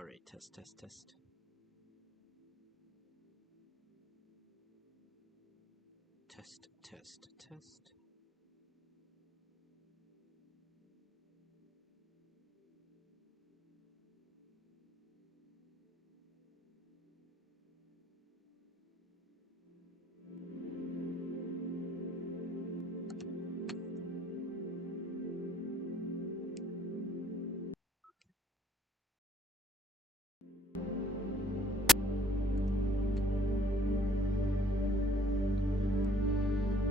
Alright, test, test, test. Test, test, test.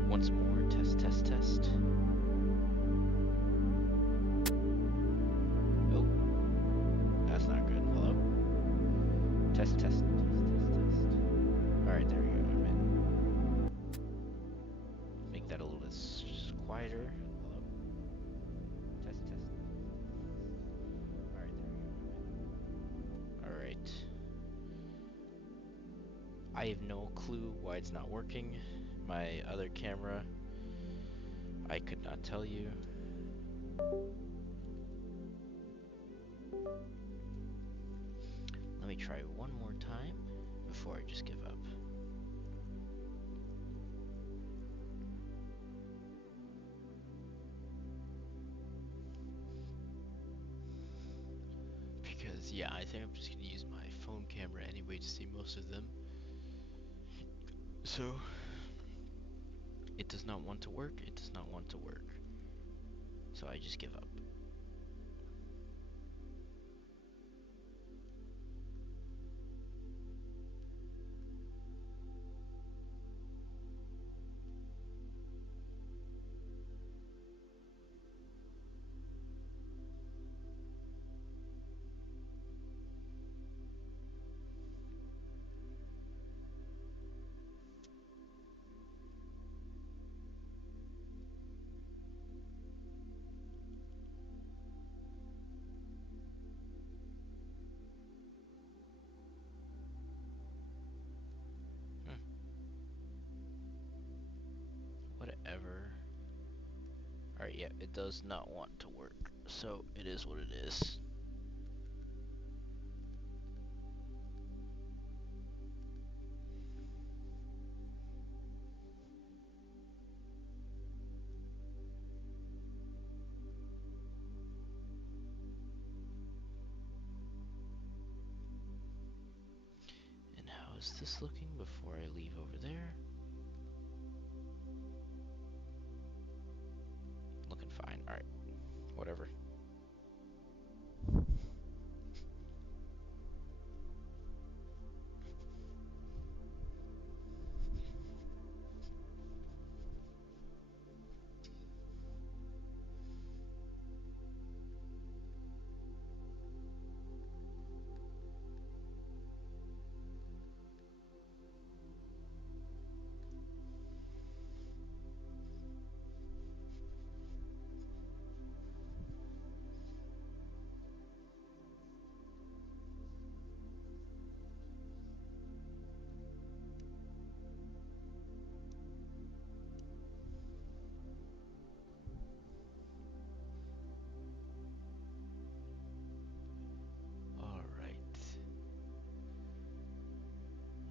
Once more, test, test, test. Oh, that's not good. Hello? Test, test, test, test, test. Alright, there we go. I'm in. Make that a little bit quieter. Hello? Test, test. Alright, there we go. I'm in. Alright. I have no clue why it's not working. My other camera, I could not tell you. Let me try one more time before I just give up. Because, yeah, I think I'm just going to use my phone camera anyway to see most of them. So, it does not want to work, it does not want to work. So I just give up. Whatever. Alright, yeah, it does not want to work. So it is what it is. And how is this looking before I leave over there? Looking fine. Alright, whatever.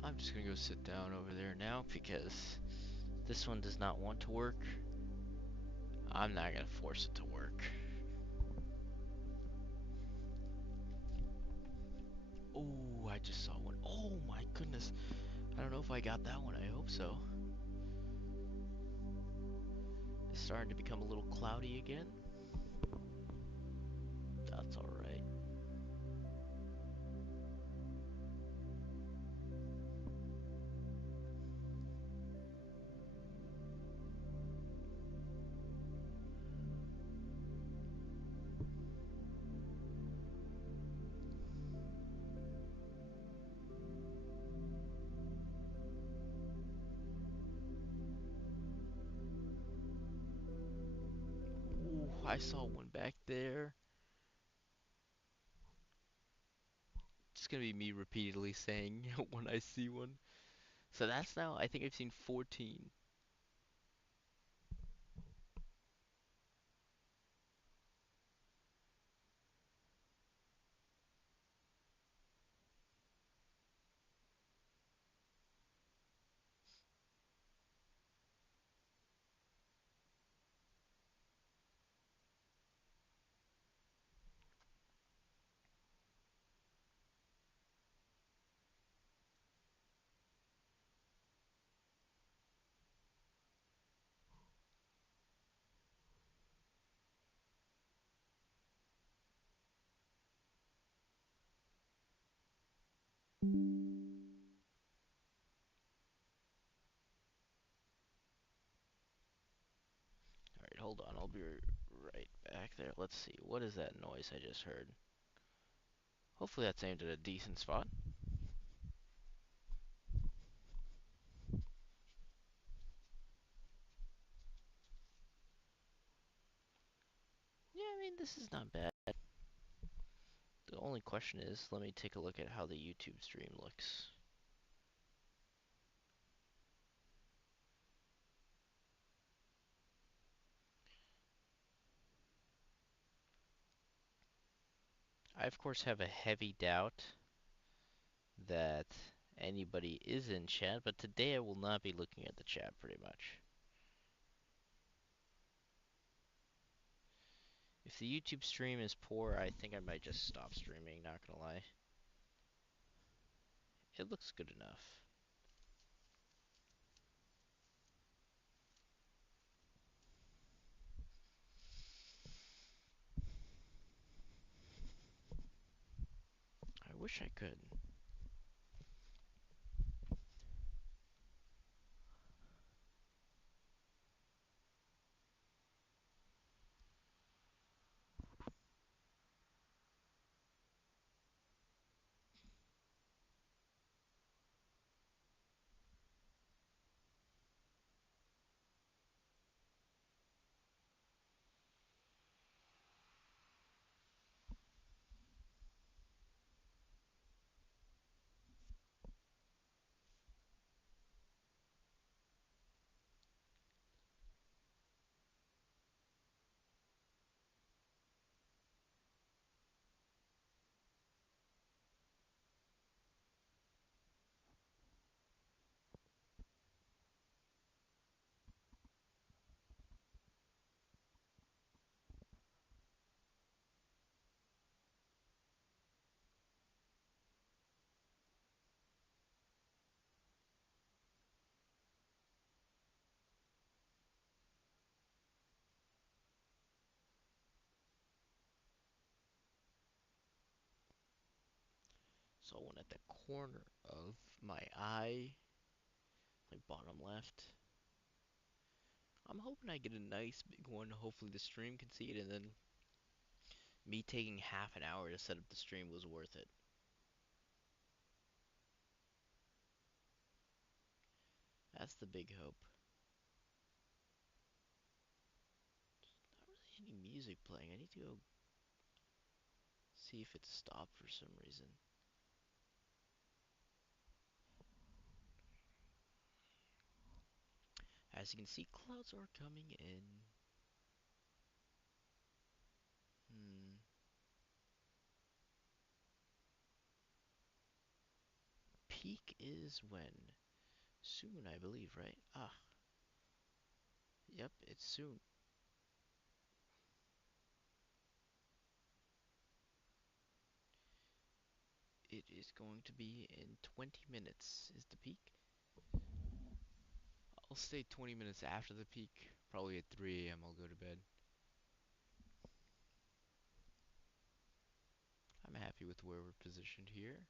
I'm just gonna go sit down over there now because this one does not want to work. I'm not gonna force it to work. Oh, I just saw one. Oh my goodness. I don't know if I got that one. I hope so. It's starting to become a little cloudy again. That's alright. Ooh, I saw one back there. It's gonna be me repeatedly saying when I see one. So that's now, I think I've seen 14. Alright, hold on. I'll be right back there. Let's see. What is that noise I just heard? Hopefully that's aimed at a decent spot. Yeah, I mean, this is not bad. The only question is, let me take a look at how the YouTube stream looks. I, of course, have a heavy doubt that anybody is in chat, but today I will not be looking at the chat pretty much. If the YouTube stream is poor, I think I might just stop streaming, not gonna lie. It looks good enough. I wish I could. So one at the corner of my eye, like bottom left. I'm hoping I get a nice big one. Hopefully the stream can see it, and then me taking half an hour to set up the stream was worth it. That's the big hope. Not really any music playing. I need to go see if it's stopped for some reason. As you can see, clouds are coming in. Peak is when? Soon, I believe, right? Ah, yep, it's soon. It is going to be in 20 minutes is the peak. I'll stay 20 minutes after the peak. Probably at 3 a.m. I'll go to bed. I'm happy with where we're positioned here.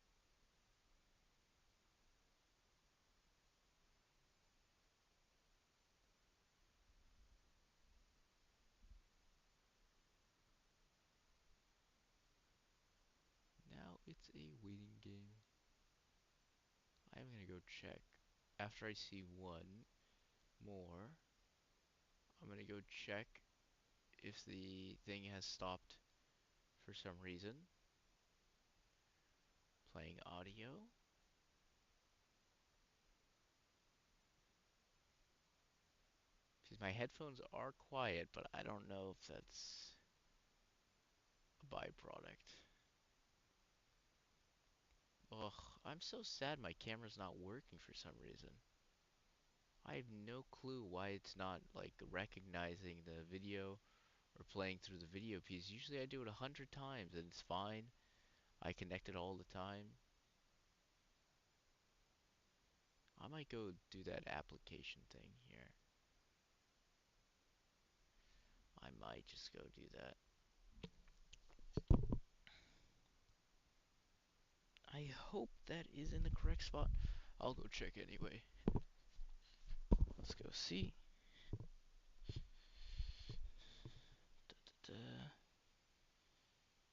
Now it's a waiting game. I'm gonna go check. After I see one more, I'm gonna go check if the thing has stopped for some reason. Playing audio. Because my headphones are quiet, but I don't know if that's a byproduct. Ugh, I'm so sad my camera's not working for some reason. I have no clue why it's not like recognizing the video or playing through the video piece. Usually I do it 100 times and it's fine. I connect it all the time. I might go do that application thing here. I might just go do that. I hope that is in the correct spot. I'll go check anyway. Let's go see. Da, da, da.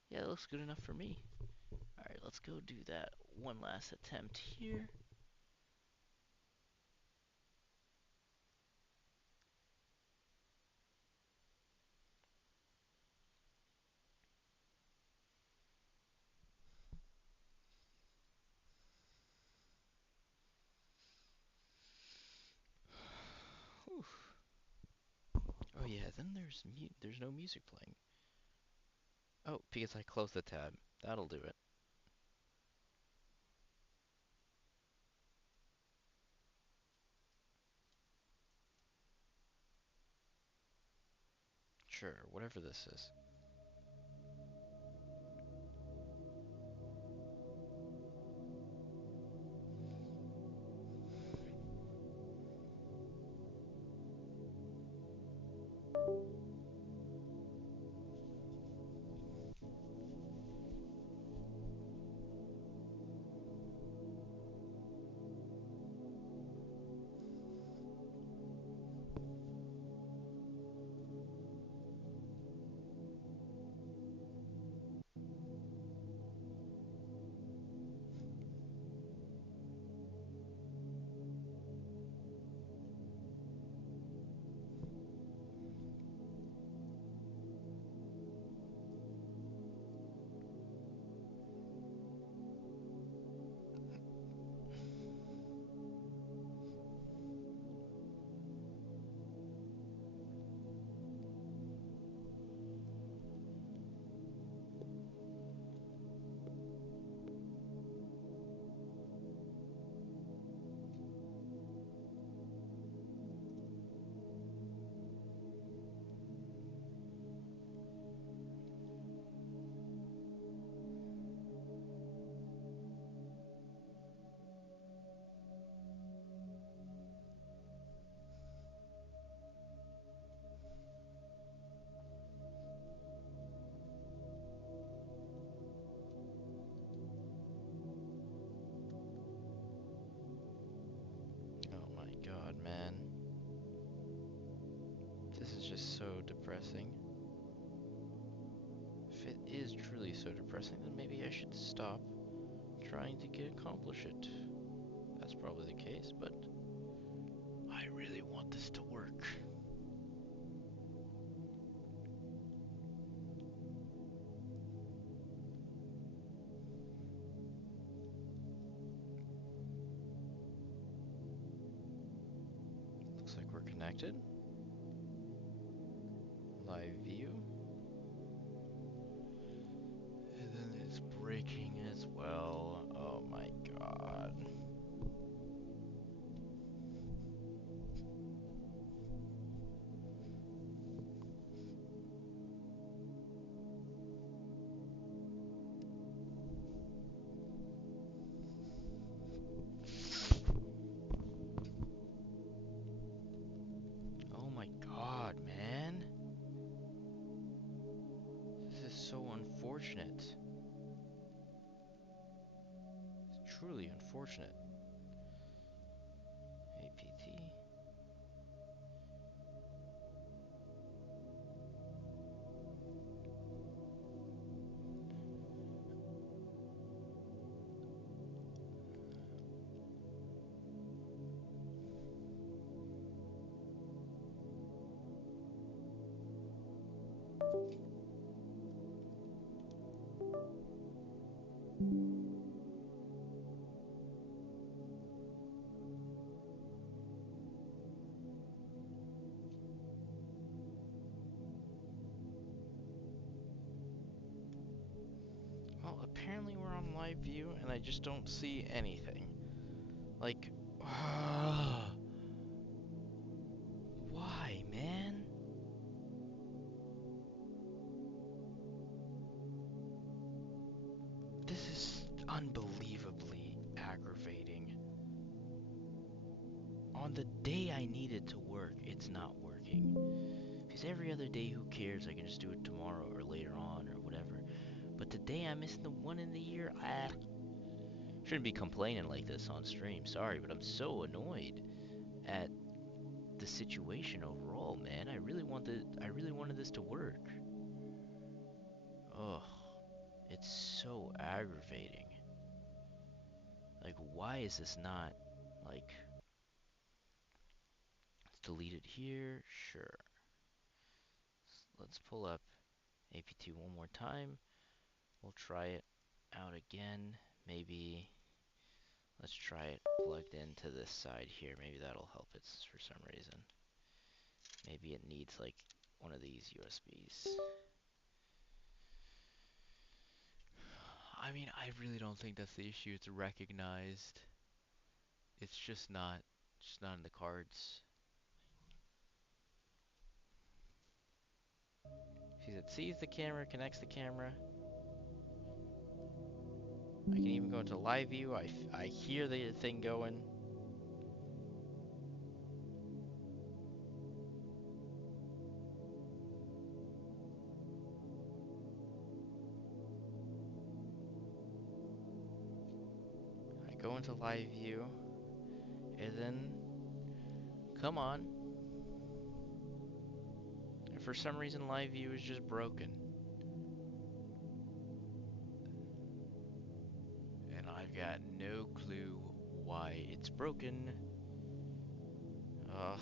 Yeah, that looks good enough for me. Alright, let's go do that one last attempt here. Whew. Oh yeah, then there's no music playing. Oh, because I closed the tab. That'll do it. Sure, whatever this is. Oh my god, man. This is just so depressing. If it is truly so depressing, then maybe I should stop trying to accomplish it. That's probably the case, but I really want this to work. Looks like we're connected. Live view. And then it's breaking as well. Oh my god. Oh my god, man. This is so unfortunate. It's truly unfortunate. APT. Well, apparently we're on live view and I just don't see anything. Like, why, man? This is unbelievably aggravating. On the day I need it to work, it's not working. Because every other day, who cares? I can just do it tomorrow or later on or whatever. But the day I'm missing the one in the year, Shouldn't be complaining like this on stream, sorry, but I'm so annoyed at the situation overall, man. I really wanted this to work. Ugh, it's so aggravating. Like, why is this not, like, let's delete it here, sure. Let's pull up APT one more time. We'll try it out again. Maybe, let's try it plugged into this side here. Maybe that'll help it for some reason. Maybe it needs, like, one of these USBs. I mean, I really don't think that's the issue. It's recognized. It's just not in the cards. She said, sees the camera, connects the camera. I can even go into live view. I hear the thing going. I go into live view, and then, come on. And for some reason, live view is just broken. And I've got no clue why it's broken. Ugh,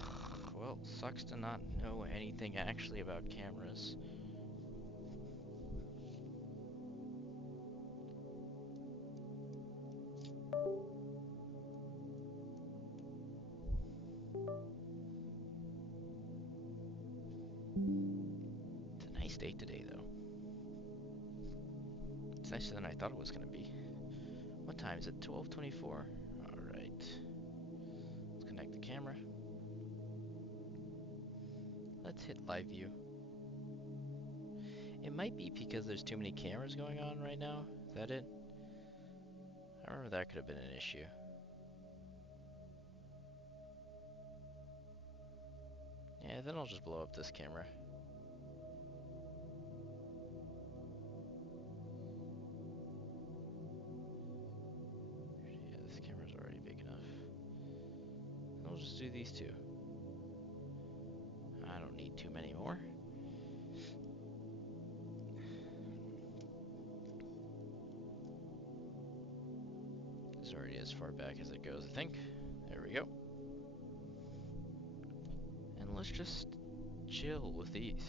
well, sucks to not know anything actually about cameras. It's a nice day today, though. It's nicer than I thought it was going to be. What time is it? 12:24. Alright. Let's connect the camera. Let's hit live view. It might be because there's too many cameras going on right now. Is that it? I remember that could have been an issue. Yeah, then I'll just blow up this camera. Yeah, this camera's already big enough. I'll just do these two. I don't need too many more. This is already as far back as it goes, I think. There we go. And let's just chill with these.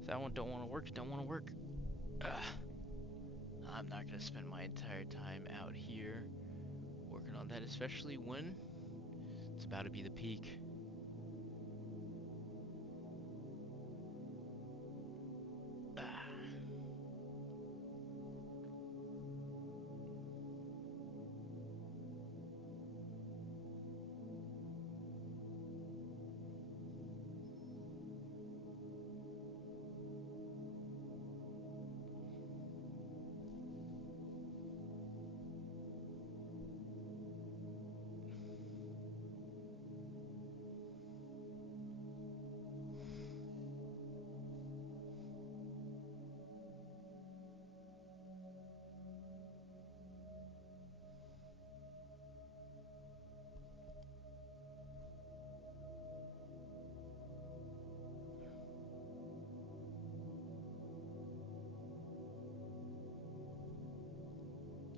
If that one don't want to work, don't want to work. Ugh. I'm not going to spend my entire time out here working on that, especially when it's about to be the peak.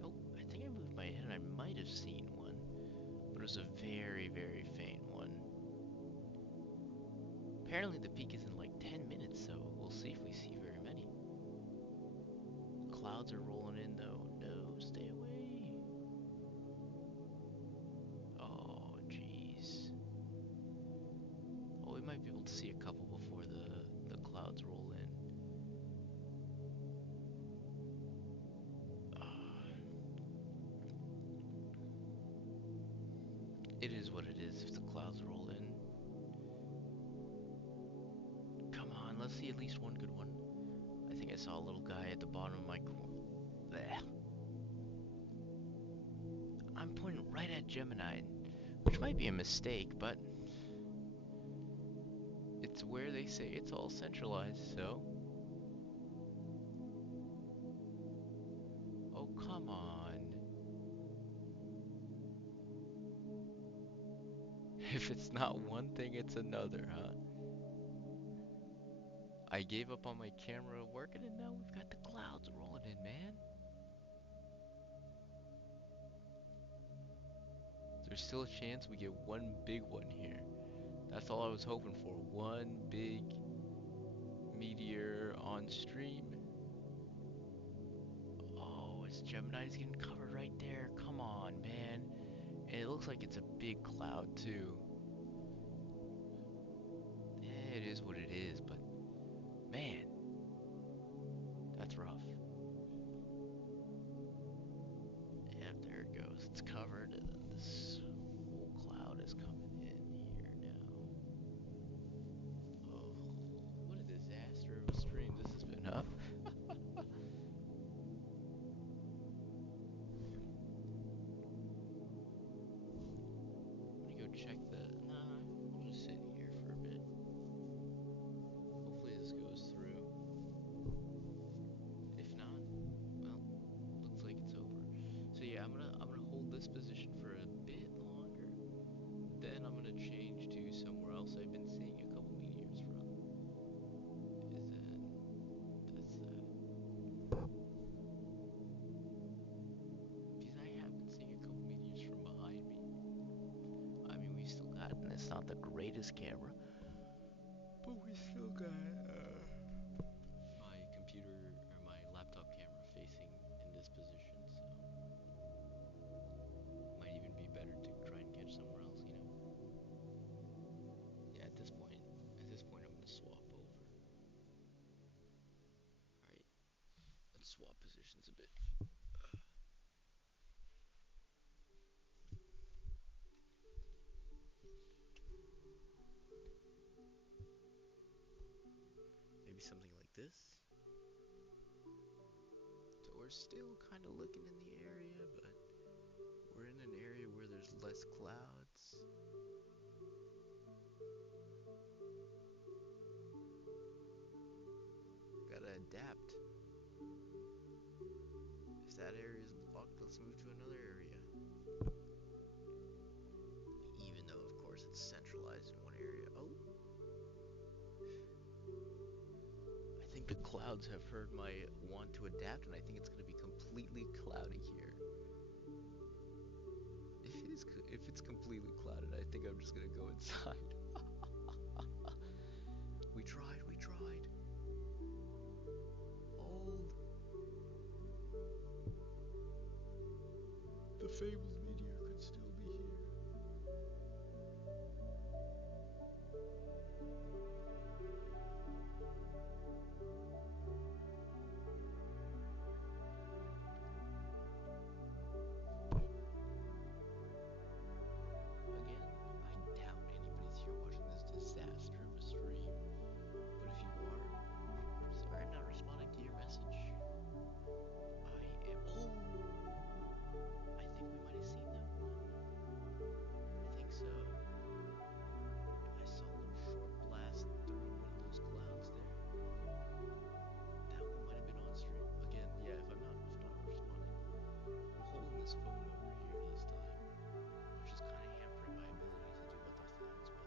Oh, I think I moved my head and I might have seen one, but it was a very, very faint one. Apparently the peak is in like 10 minutes, so we'll see if we see very many. Clouds are rolling in though. No, stay away. Oh, jeez. Oh, we might be able to see a couple before the clouds roll in. It is what it is if the clouds roll in. Come on, let's see at least one good one. I think I saw a little guy at the bottom of my bleh. I'm pointing right at GEMINID, which might be a mistake, but it's where they say it's all centralized, so. Oh, come on. If it's not one thing, it's another, huh? I gave up on my camera working, and now we've got the clouds rolling in, man. There's still a chance we get one big one here. That's all I was hoping for. One big meteor on stream. Oh, it's Gemini's getting covered right there. Come on, man. And it looks like it's a big cloud, too. It is what it is, but man, that's rough. Yeah, there it goes. It's covered, and then this whole cloud is coming in here now. Oh, what a disaster of a stream this has been, huh? I'm gonna go check the. Nah, we'll just sit here for a bit. Hopefully this goes through. If not, well, looks like it's over. So yeah, I'm gonna hold this position for a bit longer. Then I'm gonna change to somewhere else I've been seeing a couple meteors from. Is that that's because I have been seeing a couple meteors from behind me. I mean, we still got, and it's not the greatest camera, but we still got my computer or my laptop camera facing in this position, so might even be better to try and catch somewhere else, you know? Yeah, at this point, I'm gonna swap over. All right, let's swap positions a bit. Maybe something like this. So we're still kind of looking in the area, but we're in an area where there's less clouds. Gotta adapt. If that area is blocked, let's move to another area. Even though, of course, it's centralized in one area. Oh, I think the clouds have heard my want to adapt, and I think it's gonna be completely cloudy here. If it's completely clouded, I think I'm just gonna go inside. We tried, we tried. Hold. The fabled meteor could still be here. Again, I doubt anybody's here watching this disaster of a stream. But if you are, sorry I'm not responding to your message. I am. Oh! I think we might have seen that one. I think so. I saw a little short blast through one of those clouds there. That one might have been on stream. Again, yeah, if I'm not responding, I'm holding this phone over here this time, which is kind of hampering my ability to do other things, but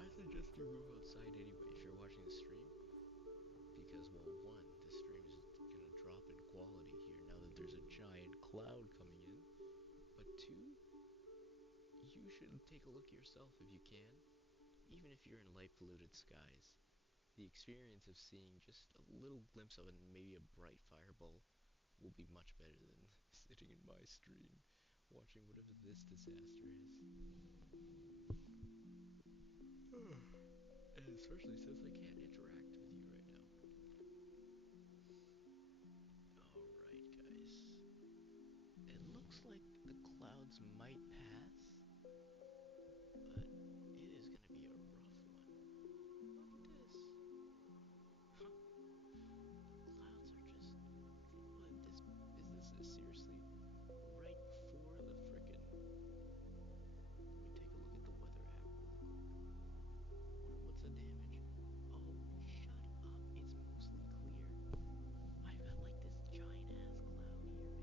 I suggest you move outside anyway if you're watching the stream, because, well, one, this stream is gonna drop in quality here now that there's a giant cloud coming in, but two, you should take a look yourself if you can, even if you're in light polluted skies. The experience of seeing just a little glimpse of it and maybe a bright fireball will be much better than sitting in my stream watching whatever this disaster is. And especially since I can't interact with you right now. Alright, guys. It looks like the clouds might pass, but it is gonna be a rough one. Look at this. Huh. Clouds are just. What? This business is seriously right before the frickin'. Let me take a look at the weather app really quick. Wonder what's the damage. Oh, shut up. It's mostly clear. I've got like this giant ass cloud here, man.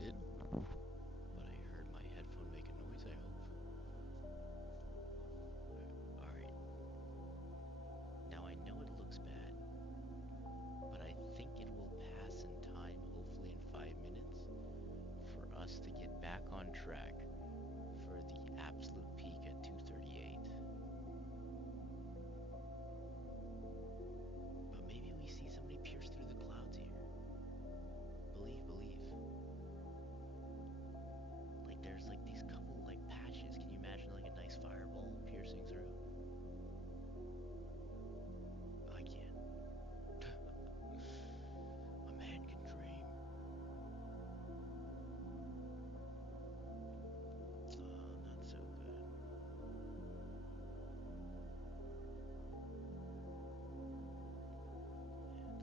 did, but I heard my headphone make a noise, I hope. Alright, now I know it looks bad, but I think it will pass in time, hopefully in 5 minutes, for us to get back on track for the absolute peak at 238. But maybe we see somebody pierce through the clouds here. Believe, believe. Like there's like these couple like patches. Can you imagine like a nice fireball piercing through? I can. A man can dream. Not so good. Yeah,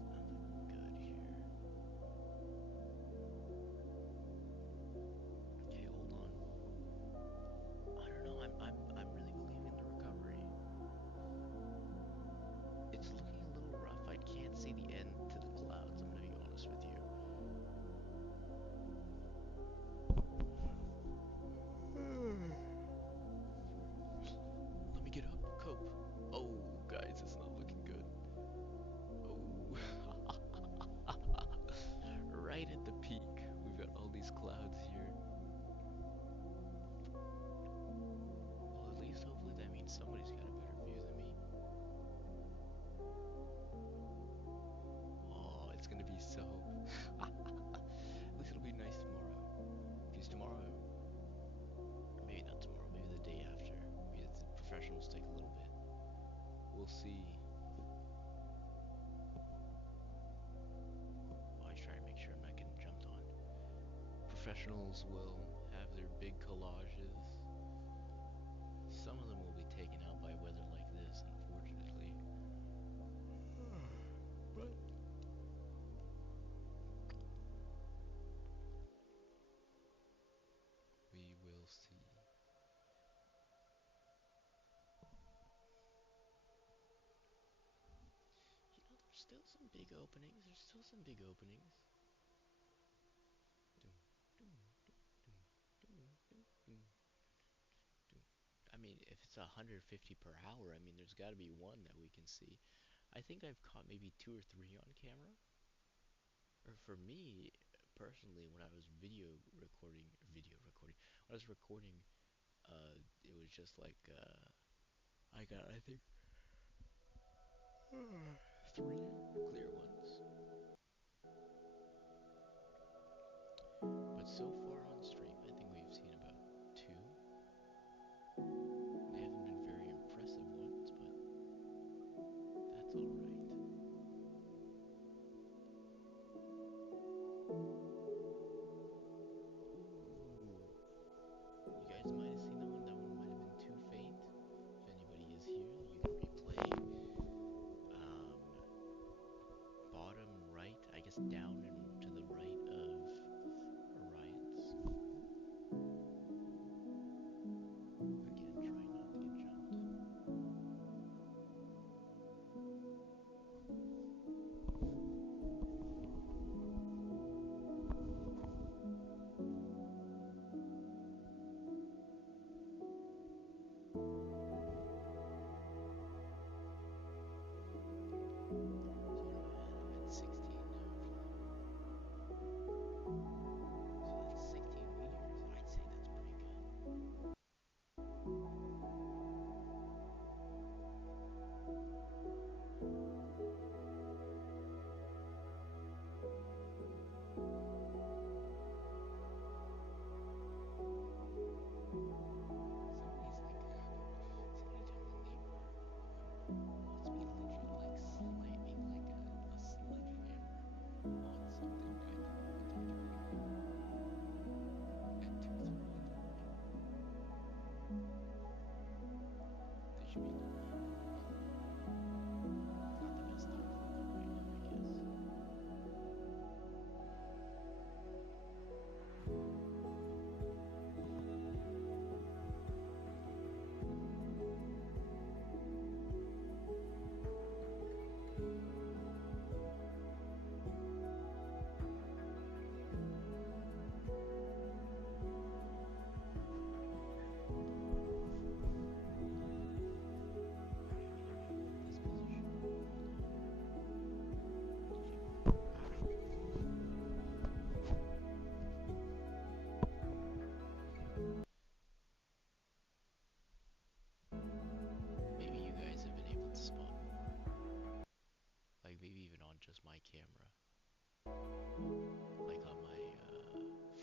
it's not looking good here. Okay, hold on. I don't know. I'm really believing in the recovery. It's looking a little rough. I can't see the end to the clouds. I'm gonna be honest with you. Let me get up, cope. Oh, guys, it's not looking good. Oh, right at the peak. We've got all these clouds here. Well, at least hopefully that means somebody's got a better view than me. Oh, it's gonna be so. At least it'll be nice tomorrow. Because tomorrow, or maybe not tomorrow, maybe the day after, maybe the professionals take a little bit. We'll see. Oh, I try to make sure I'm not getting jumped on. Professionals will have their big collages. Some of them will be taken out by weather like this, unfortunately. But we will see. You know, there's still some big openings. There's still some big openings. Doom, doom, doom, doom, doom, doom, doom. I mean, if it's 150 per hour, I mean, there's got to be one that we can see. I think I've caught maybe 2 or 3 on camera. Or for me, personally, when I was when I was recording, it was just like, I got, I think, 3 clear ones. But so far on stream, I think we've seen about 2. They haven't been very impressive ones, but that's alright. Ooh. You guys might have seen that one. That one might have been too faint. If anybody is here, you can replay. Um, Bottom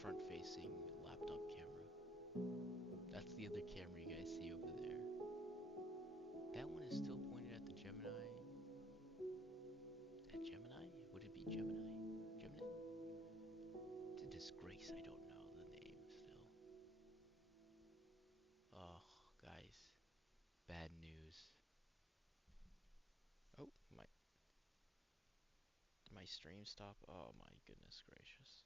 front-facing laptop camera. That's the other camera you guys see over there. That one is still pointed at the Gemini. At Gemini? Would it be Gemini? Geminid? It's a disgrace I don't know the name still. Oh, guys. Bad news. Oh, my stream stop. Oh my goodness gracious.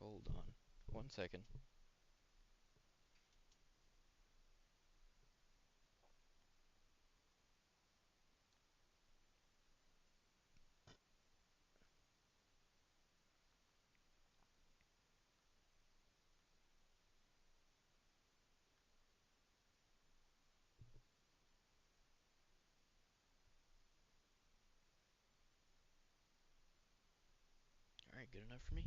Hold on. 1 second. Alright, good enough for me?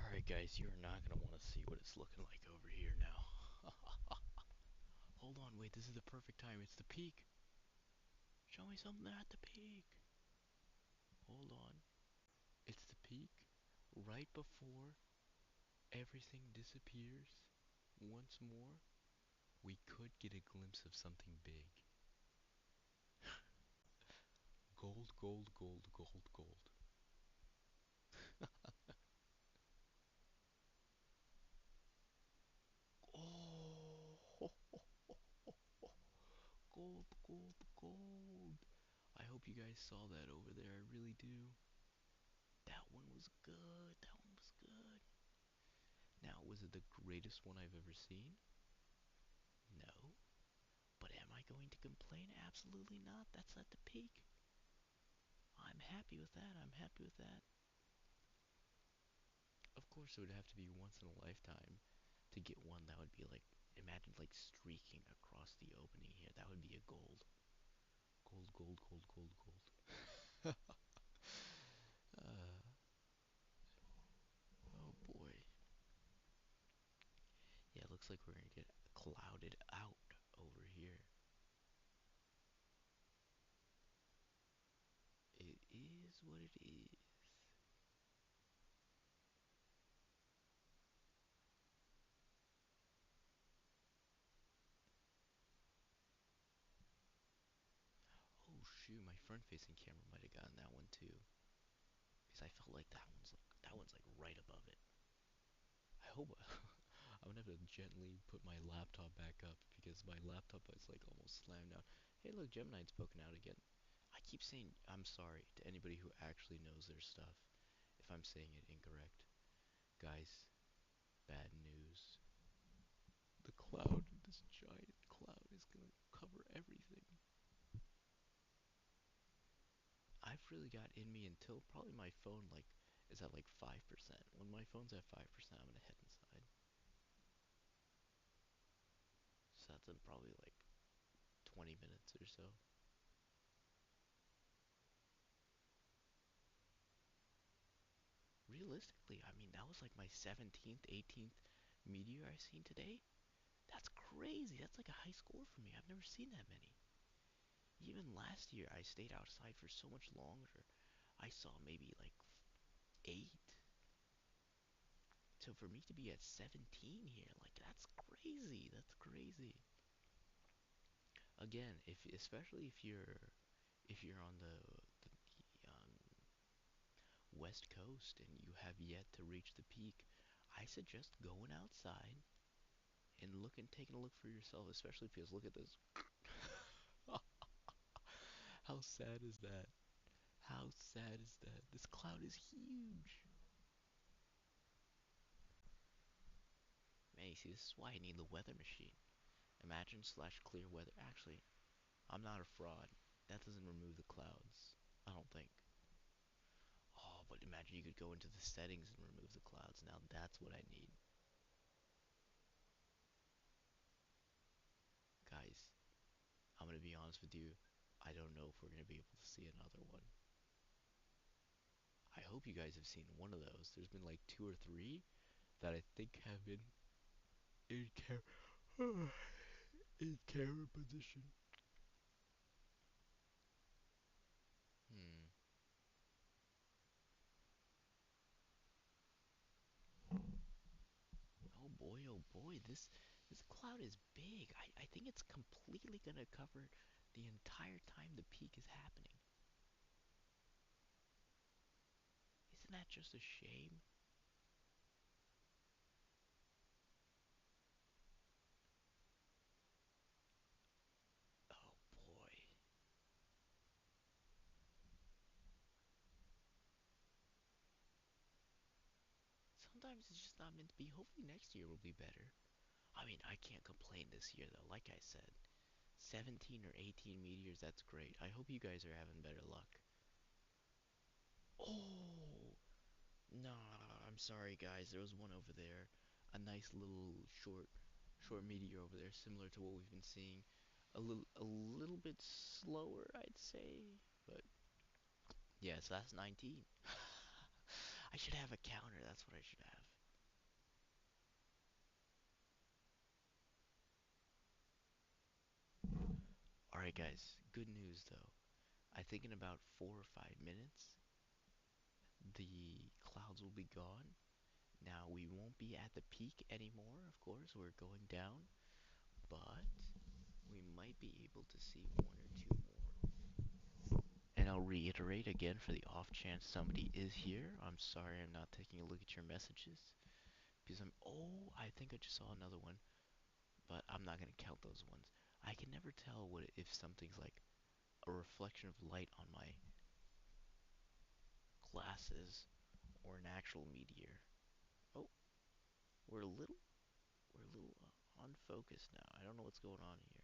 Alright guys, you are not gonna want to see what it's looking like over here now. Hold on, wait, this is the perfect time. It's the peak. Show me something at the peak. Hold on. It's the peak right before everything disappears once more. We could get a glimpse of something big. Gold, gold, gold, gold, gold. Oh, gold, gold, gold. I hope you guys saw that over there. I really do. That one was good. That one was good. Now, was it the greatest one I've ever seen? No. But am I going to complain? Absolutely not. That's at the peak. I'm happy with that. I'm happy with that. Of course, it would have to be once in a lifetime to get one that would be like, imagine like streaking across the opening here. That would be a gold. Gold, gold, gold, gold, gold. uh, oh boy. Yeah, it looks like we're gonna get clouded out over here. It is what it is. Oh shoot, my front-facing camera might have gotten that one too, because I felt like that one's like right above it. I hope I'm gonna have to gently put my laptop back up because my laptop is like almost slammed down. Hey, look, Gemini's poking out again. I keep saying I'm sorry to anybody who actually knows their stuff if I'm saying it incorrect. Guys, bad news. The cloud, this giant cloud is gonna cover everything. I've really got in me until probably my phone like is at like 5%. When my phone's at 5%, I'm gonna head inside. So that's in probably like 20 minutes or so. Realistically, I mean, that was like my 17th, 18th meteor I seen today. That's crazy. That's like a high score for me. I've never seen that many. Even last year, I stayed outside for so much longer. I saw maybe like 8. So for me to be at 17 here, like that's crazy. That's crazy. Again, if especially if you're on the west coast and you have yet to reach the peak, I suggest going outside and taking a look for yourself, especially because look at this. How sad is that? How sad is that? This cloud is huge. Man, you see, this is why I need the weather machine. Imagine slash clear weather. Actually, I'm not a fraud. That doesn't remove the clouds. I don't think. Oh, but imagine you could go into the settings and remove the clouds. Now that's what I need. Guys, I'm gonna be honest with you. I don't know if we're gonna be able to see another one. hope you guys have seen one of those. There's been like two or three that I think have been in in camera position. Hmm. Oh boy, this cloud is big. I think it's completely gonna cover the entire time the peak is happening. Isn't that just a shame? Oh boy. Sometimes it's just not meant to be. Hopefully next year will be better. I mean, I can't complain this year though. Like I said, 17 or 18 meteors, that's great. I hope you guys are having better luck. Oh, nah, I'm sorry guys. There was one over there. A nice little short meteor over there, similar to what we've been seeing. A little bit slower, I'd say. But yeah, so that's 19. I should have a counter. That's what I should have. Alright guys, good news though. I think in about 4 or 5 minutes, the clouds will be gone. Now, we won't be at the peak anymore, of course, we're going down, but we might be able to see one or two more. And I'll reiterate again for the off chance somebody is here. I'm sorry I'm not taking a look at your messages because oh, I think I just saw another one, but I'm not going to count those ones. I can never tell what if something's like a reflection of light on my glasses or an actual meteor. Oh, we're a little unfocused now. I don't know what's going on here.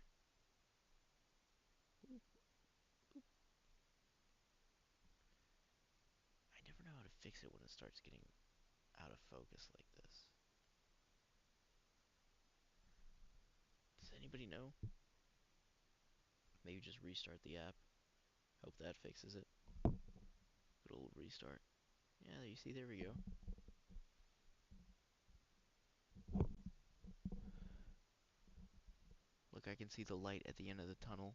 I never know how to fix it when it starts getting out of focus like this. Does anybody know? Maybe just restart the app. Hope that fixes it. Good old restart. Yeah, you see, there we go. Look, I can see the light at the end of the tunnel.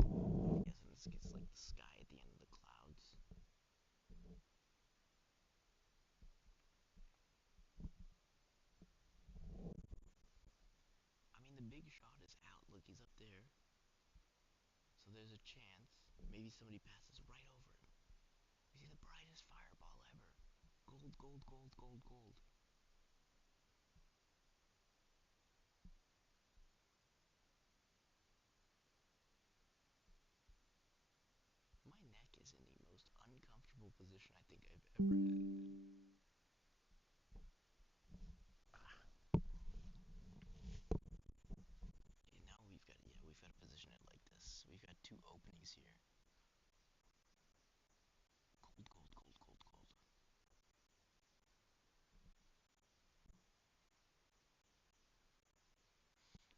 Yes, and this gets like the sky at the end of the clouds. I mean, the big shot is out. Look, he's up there. So there's a chance. Maybe somebody passes right over him. You see the brightest fireball ever. Gold, gold, gold, gold, gold. My neck is in the most uncomfortable position I think I've ever had. Ah, and now we've got to position it like this. We've got two openings here. Gold, gold, gold, gold, gold.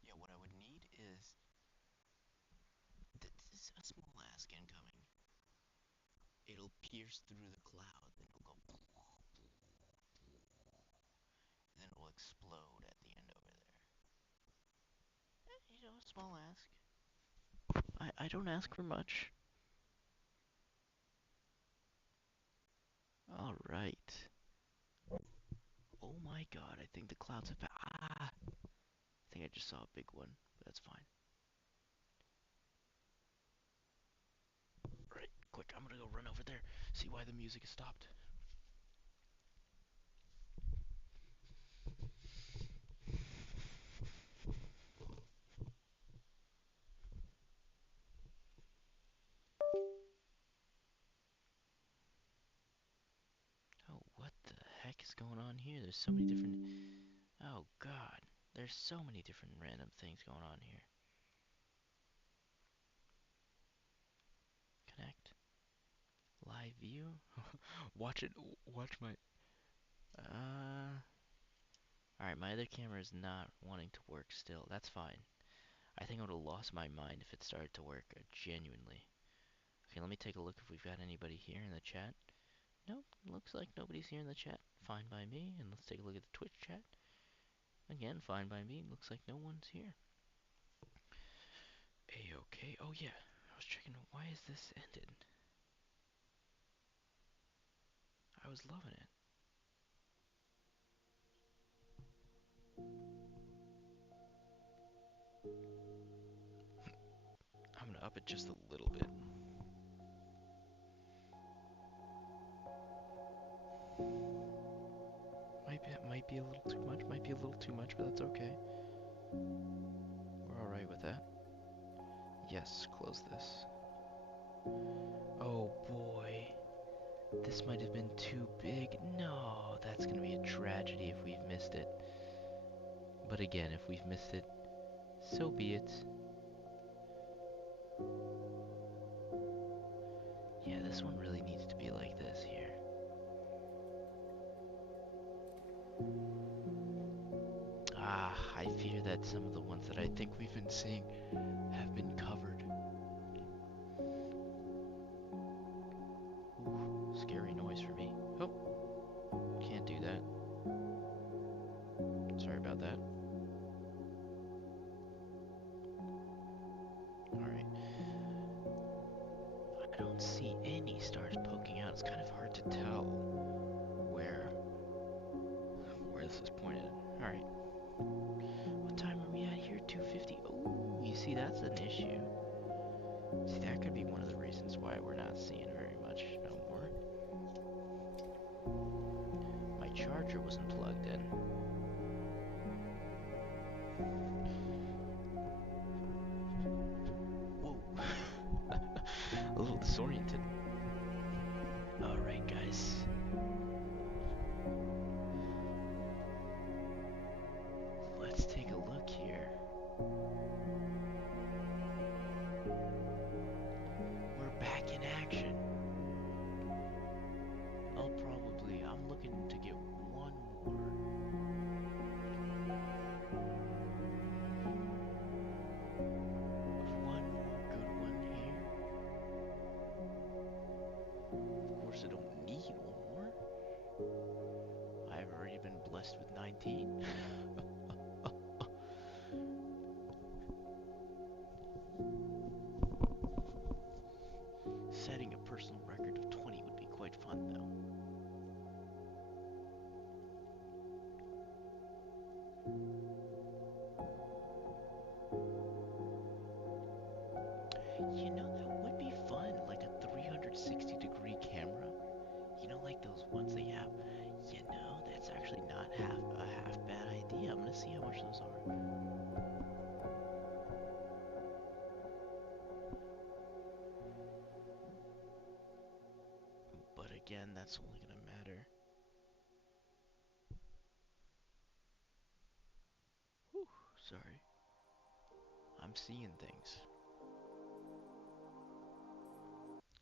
Yeah, what I would need is this is a small ask incoming. It'll pierce through the cloud, then it'll go, then it'll explode at the end over there. A small ask. I don't ask for much. All right. Oh my God! I think the clouds have. Ah! I think I just saw a big one, but that's fine. Right, quick! I'm gonna go run over there, see why the music has stopped. Oh, what the heck is going on here? There's so many different. Oh God, there's so many different random things going on here. Connect. Live view. Watch it. Watch my. Uh. Alright, my other camera is not wanting to work still. That's fine. I think I would have lost my mind if it started to work, genuinely. Okay, let me take a look if we've got anybody here in the chat. Nope, looks like nobody's here in the chat. Fine by me. And let's take a look at the Twitch chat. Again, fine by me. Looks like no one's here. A-okay. Oh yeah, I was checking. Why is this ended? I was loving it. I'm gonna up it just a little bit. Might be a little too much. Might be a little too much, but that's okay. We're all right with that. Yes, close this. Oh boy, this might have been too big. No, that's gonna be a tragedy if we've missed it. But again, if we've missed it, so be it. Yeah, this one really needs to be like this here. Ah, I fear that some of the ones that I think we've been seeing have been covered. Ooh, scary noise for me. Oh, can't do that. Sorry about that. Alright. I don't see any stars poking out. It's kind of hard to tell where this is pointed. Alright. What time are we at here? 2:50. Oh, you see, that's an issue. See, that could be one of the reasons why we're not seeing very much no more. My charger wasn't plugged in. Whoa. A little disoriented. Alright, guys. Let's take a look here. We're back in action. I'm looking to get one more. One more good one here. Of course, I don't need one more. I've already been blessed with 19. Setting a personal record of 20 would be quite fun, though. You know, that would be fun, like a 360-degree camera. You know, like those ones they have. You know, that's actually not a half bad idea. I'm gonna see how much those are. But again, that's only gonna matter. Whew, sorry. I'm seeing things.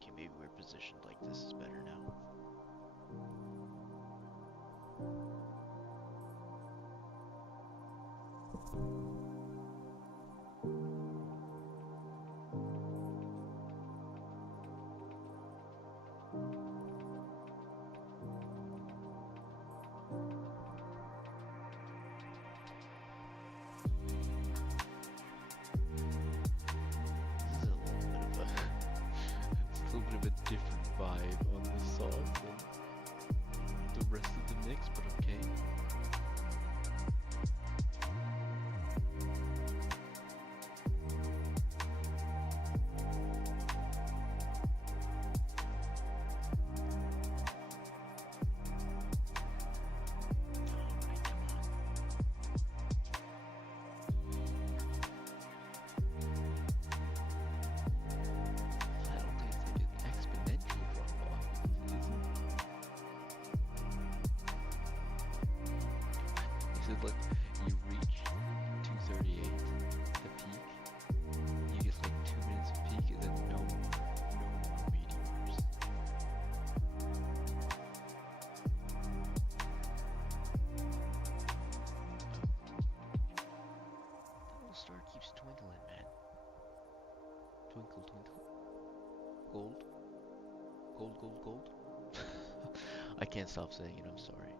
Okay, maybe we're positioned like this is better now. This is a little bit of a different vibe on this song than the rest of the mix, but okay. Like you reach 238, the peak, you get like 2 minutes of peak, and then no more meteors. That little star keeps twinkling, man. Gold, gold, gold. I can't stop saying it. I'm sorry.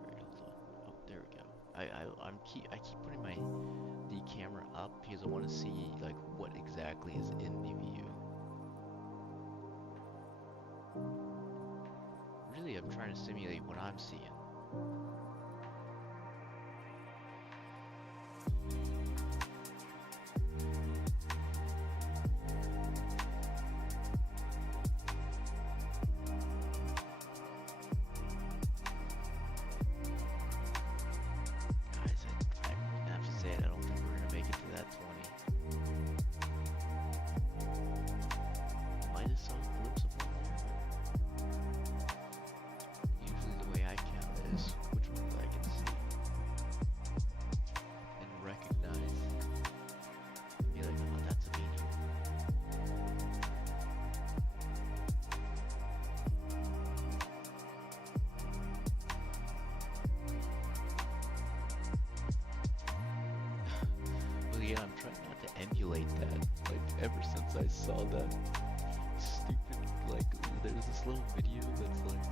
Alright, hold on. Oh, there we go. I keep putting the camera up because I want to see like what exactly is in the view. Really, I'm trying to simulate what I'm seeing. Guys, I have to say it. I don't think we're gonna make it to that 20. Might have saw a glimpse of one there. Usually the way I count is which ones I can see and recognize. Be like, oh, that's a meteor. Well, yeah, I'm trying not to emulate that. Like, ever since I saw that stupid, like, there's this little video that's like,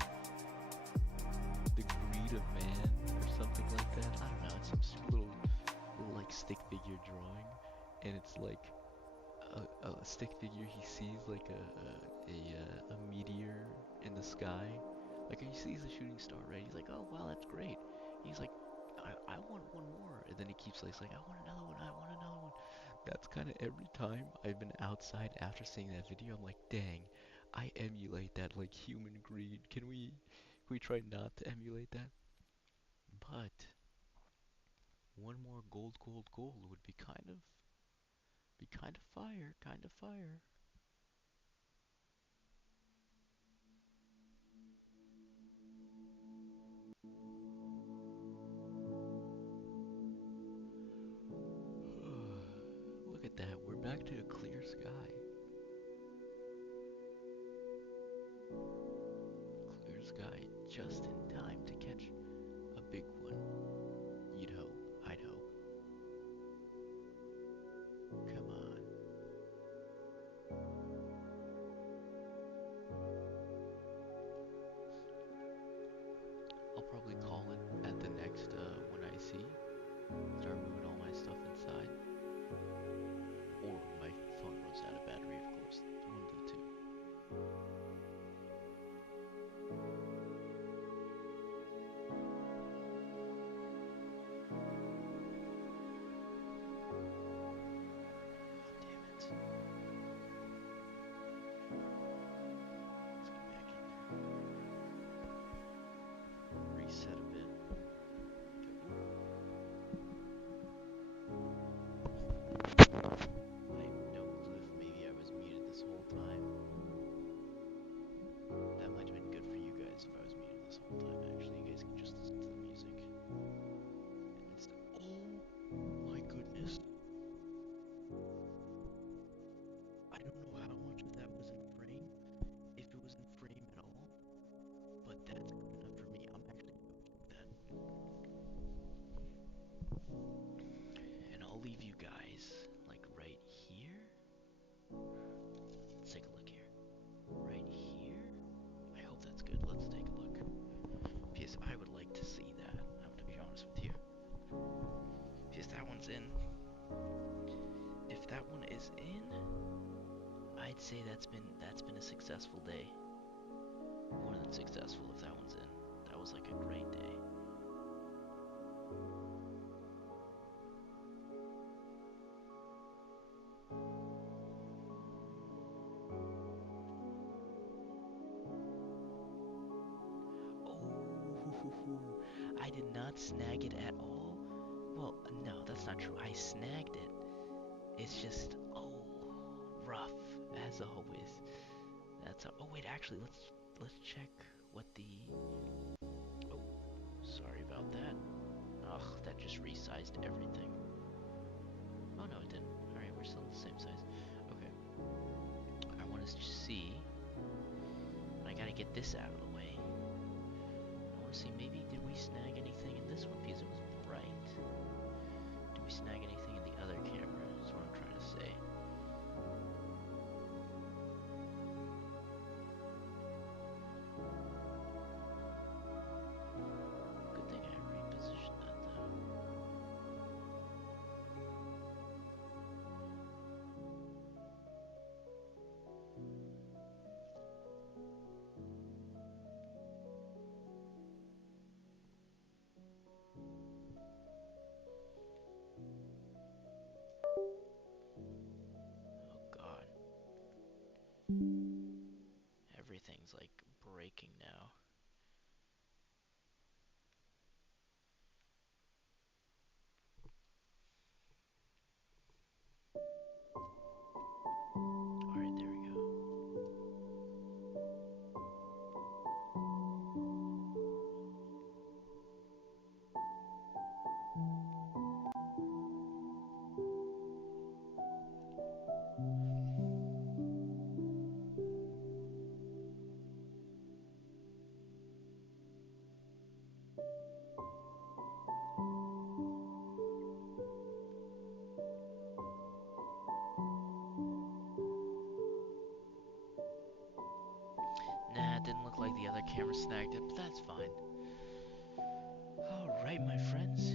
the greed of man, or something like that. I don't know, it's some stupid little like, stick figure drawing, and it's like, a stick figure, he sees like a meteor in the sky. Like he sees a shooting star, right? He's like, oh wow, that's great. He's like, I want one more. And then he keeps like saying, I want another one, I want another one. That's kind of every time I've been outside after seeing that video, I'm like, dang, I emulate that like human greed. Can we try not to emulate that? But one more gold, gold, gold would be kind of fire, kind of fire. Look at that, we're back to a clear sky. Clear sky just in time to catch a big one. You'd hope, I'd hope. Come on. I'll probably call it at the next when I see. Start moving all my stuff inside. Or my phone runs out of battery, of course. One of the two. Damn it. Let's get back in there. Reset a bit. I have no clue if maybe I was muted this whole time. That might have been good for you guys if I was muted this whole time, actually. You guys can just listen to the music. Oh my goodness. I don't know how much of that was in frame, if it was in frame at all, but that's good enough for me. I'm actually gonna go check that. And I'll leave you guys, like, right here. Let's take a look here. Right here? I hope that's good. Let's take a look. Because I would like to see that, I have to be honest with you. Because that one's in. If that one is in, I'd say that's been a successful day. More than successful if that one's in. That was like a great day. Oh, I did not snag it at all. Well, no, that's not true. I snagged it. It's just, oh, rough as always. Oh wait, actually, let's check what the. Oh, sorry about that. Ugh, that just resized everything. Oh no, it didn't. All right, we're still the same size. Okay. I want to see. I gotta get this out of the way. I want to see, maybe did we snag anything in this one because it was bright? Did we snag anything in the other camera? That's what I'm trying to say. everything's like breaking now. Alright, there we go. Nah, it didn't look like the other camera snagged it, but that's fine. Alright, my friends.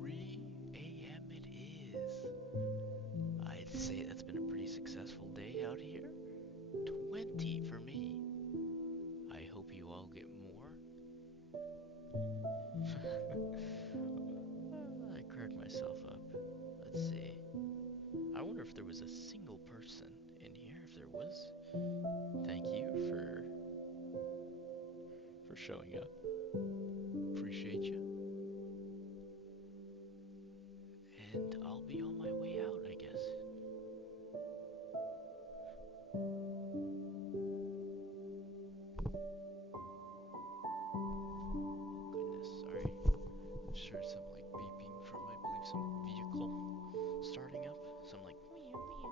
3 a.m. it is. I'd say that's been a pretty successful day out here. 20 for me. I hope you all get more. I cracked myself up. Let's see. I wonder if there was a single person in here. If there was, thank you for showing up. Appreciate you. And I'll be on my way out, I guess. Goodness, sorry. Just heard some like beeping from, I believe, some vehicle starting up. Some like wee wee wee.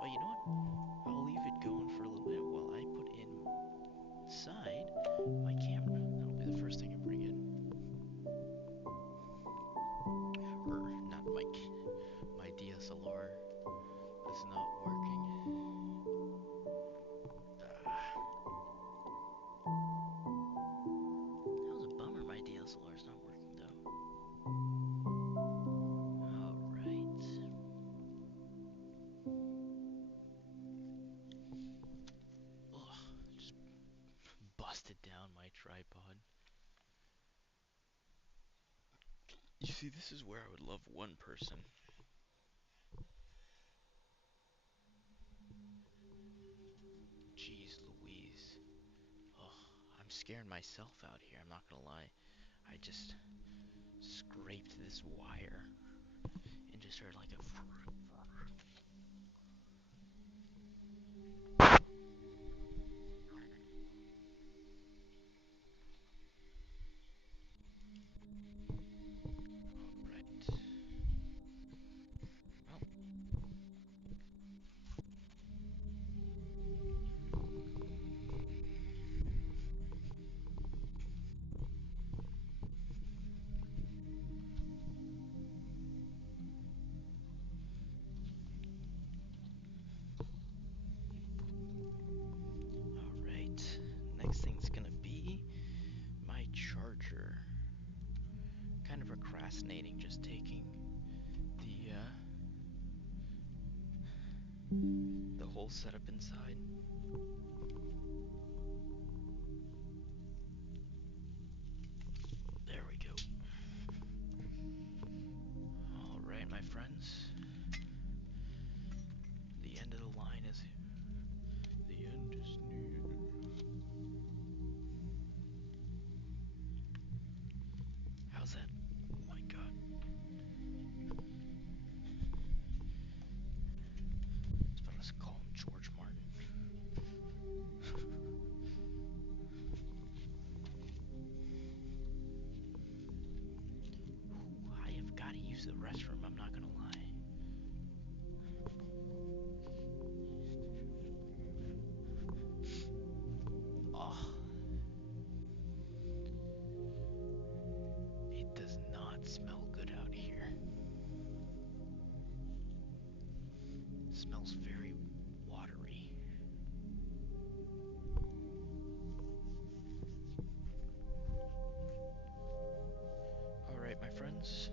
Oh, you know what? I'll leave it going for a little bit while I put inside my camera. That'll be the first thing I bring in. Not my DSLR that's not working. That was a bummer. My DSLR's not working though. Alright. Ugh, just busted down my tripod. You see, this is where I would love one person. Jeez Louise. Ugh, I'm scaring myself out here, I'm not gonna lie. I just scraped this wire and just heard like a Alright. Well, alright. Next thing's gonna be my charger. Kind of procrastinating just taking the whole setup inside. There we go. Alright, my friends. The end of the line is the end is near. How's that? Oh my god. I was about to call him George Martin. I have got to use the restroom, I'm not gonna lie. Oh, it does not smell good out here. It smells very watery. Alright, my friends.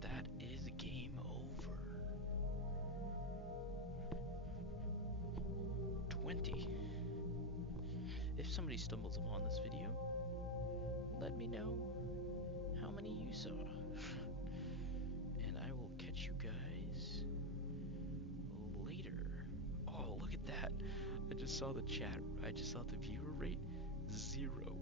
That is game over. 20. If somebody stumbles upon this video, let me know how many you saw. And I will catch you guys later. Oh, look at just saw the chat. I just saw the viewer rate 0.